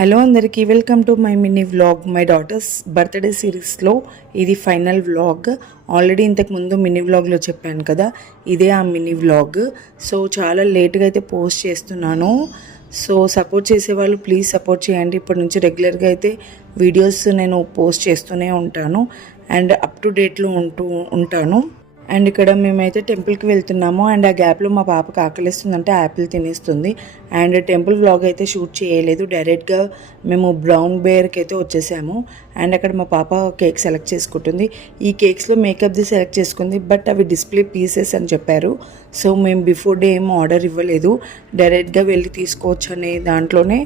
Hello అందరికీ welcome to my mini vlog. My daughters birthday సిరీస్లో ఇది ఫైనల్ వ్లాగ్. ఆల్రెడీ ఇంతకుముందు మినీ వ్లాగ్లో చెప్పాను కదా, ఇదే ఆ మినీ వ్లాగ్. సో చాలా లేట్గా అయితే పోస్ట్ చేస్తున్నాను. సో సపోర్ట్ చేసేవాళ్ళు ప్లీజ్ సపోర్ట్ చేయండి. ఇప్పటి నుంచి రెగ్యులర్గా అయితే వీడియోస్ నేను పోస్ట్ చేస్తూనే ఉంటాను అండ్ అప్ టు డేట్లో ఉంటాను. అండ్ ఇక్కడ మేమైతే టెంపుల్కి వెళ్తున్నాము అండ్ ఆ గ్యాప్లో మా పాపకు ఆకలిస్తుందంటే యాపిల్ తినేస్తుంది. అండ్ టెంపుల్ వ్లాగ్ అయితే షూట్ చేయలేదు, డైరెక్ట్గా మేము బ్రౌన్ బేర్కి అయితే వచ్చేసాము. అండ్ అక్కడ మా పాప కేక్ సెలెక్ట్ చేసుకుంటుంది. ఈ కేక్స్లో మేకప్ది సెలెక్ట్ చేసుకుంది, బట్ అవి డిస్ప్లే పీసెస్ అని చెప్పారు. సో మేము బిఫోర్ డే ఏం ఆర్డర్ ఇవ్వలేదు, డైరెక్ట్గా వెళ్ళి తీసుకోవచ్చు అనే దాంట్లోనే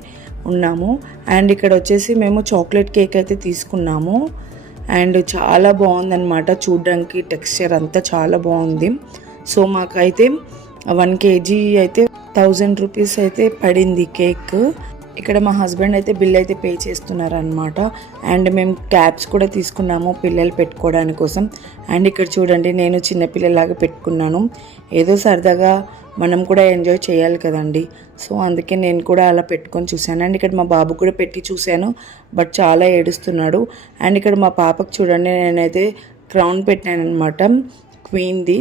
ఉన్నాము. అండ్ ఇక్కడ వచ్చేసి మేము చాక్లెట్ కేక్ అయితే తీసుకున్నాము అండ్ చాలా బాగుందన్నమాట. చూడ్డానికి టెక్స్చర్ అంతా చాలా బాగుంది. సో మాకైతే 1 kg అయితే 1000 రూపీస్ అయితే పడింది కేక్. ఇక్కడ మా హస్బెండ్ అయితే బిల్ అయితే పే చేస్తున్నారనమాట. అండ్ మేము క్యాప్స్ కూడా తీసుకున్నాము పిల్లలు పెట్టుకోవడానికి కోసం. అండ్ ఇక్కడ చూడండి, నేను చిన్నపిల్లలాగా పెట్టుకున్నాను. ఏదో సరదాగా మనం కూడా ఎంజాయ్ చేయాలి కదండి. సో అందుకే నేను కూడా అలా పెట్టుకొని చూశాను. అండ్ ఇక్కడ మా బాబు కూడా పెట్టి చూశాను, బట్ చాలా ఏడుస్తున్నాడు. అండ్ ఇక్కడ మా పాపకు చూడండి, నేనైతే క్రౌన్ పెట్టాను అనమాట, క్వీన్ది.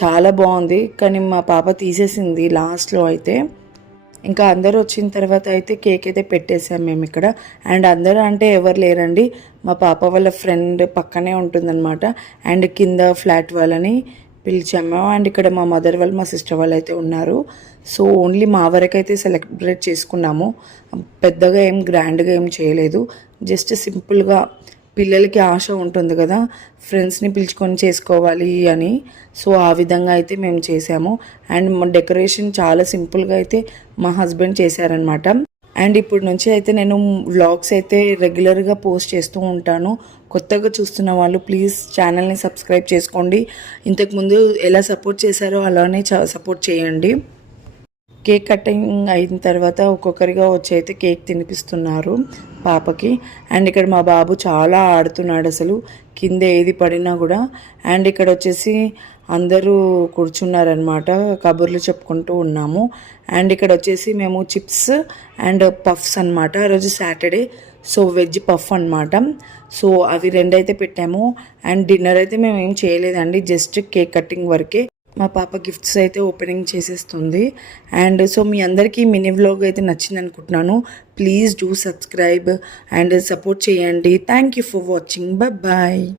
చాలా బాగుంది, కానీ మా పాప తీసేసింది లాస్ట్లో అయితే. ఇంకా అందరూ వచ్చిన తర్వాత అయితే కేక్ అయితే పెట్టేసాం మేము ఇక్కడ. అండ్ అందరూ అంటే ఎవరు లేరండి, మా పాప వాళ్ళ ఫ్రెండ్ పక్కనే ఉంటుందన్నమాట. అండ్ కింద ఫ్లాట్ వాళ్ళని పిలిచాము. అండ్ ఇక్కడ మా మదర్ వాళ్ళు, మా సిస్టర్ వాళ్ళు అయితే ఉన్నారు. సో ఓన్లీ మా వరకు అయితే సెలబ్రేట్ చేసుకున్నాము. పెద్దగా ఏం గ్రాండ్గా ఏం చేయలేదు, జస్ట్ సింపుల్గా. పిల్లలకి ఆశ ఉంటుంది కదా ఫ్రెండ్స్ని పిలుచుకొని చేసుకోవాలి అని, సో ఆ విధంగా అయితే మేము చేసాము. అండ్ మా డెకరేషన్ చాలా సింపుల్గా అయితే మా హస్బెండ్ చేశారనమాట. అండ్ ఇప్పుడు నుంచి అయితే నేను వ్లాగ్స్ అయితే రెగ్యులర్గా పోస్ట్ చేస్తూ ఉంటాను. కొత్తగా చూస్తున్న వాళ్ళు ప్లీజ్ ఛానల్ని సబ్స్క్రైబ్ చేసుకోండి. ఇంతకుముందు ఎలా సపోర్ట్ చేశారో అలానే సపోర్ట్ చేయండి. కేక్ కటింగ్ అయిన తర్వాత ఒక్కొక్కరిగా వచ్చి అయితే కేక్ తినిపిస్తున్నారు పాపకి. అండ్ ఇక్కడ మా బాబు చాలా ఆడుతున్నాడు అసలు, కింద ఏది పడినా కూడా. అండ్ ఇక్కడ వచ్చేసి అందరూ కూర్చున్నారనమాట, కబుర్లు చెప్పుకుంటూ ఉన్నాము. అండ్ ఇక్కడ వచ్చేసి మేము చిప్స్ అండ్ పఫ్స్ అనమాట, ఈరోజు సాటర్డే, సో వెజ్ పఫ్ అనమాట. సో అవి 2 అయితే పెట్టాము. అండ్ డిన్నర్ అయితే మేము ఏం చేయలేదండి, జస్ట్ కేక్ కటింగ్ వరకే. మా పాప గిఫ్ట్స్ అయితే ఓపెనింగ్ చేసేస్తుంది. అండ్ సో మీ అందరికీ మినీ వ్లాగ్ అయితే నచ్చింది అనుకుంటున్నాను. Please do subscribe and support చేయండి. Thank you for watching. Bye.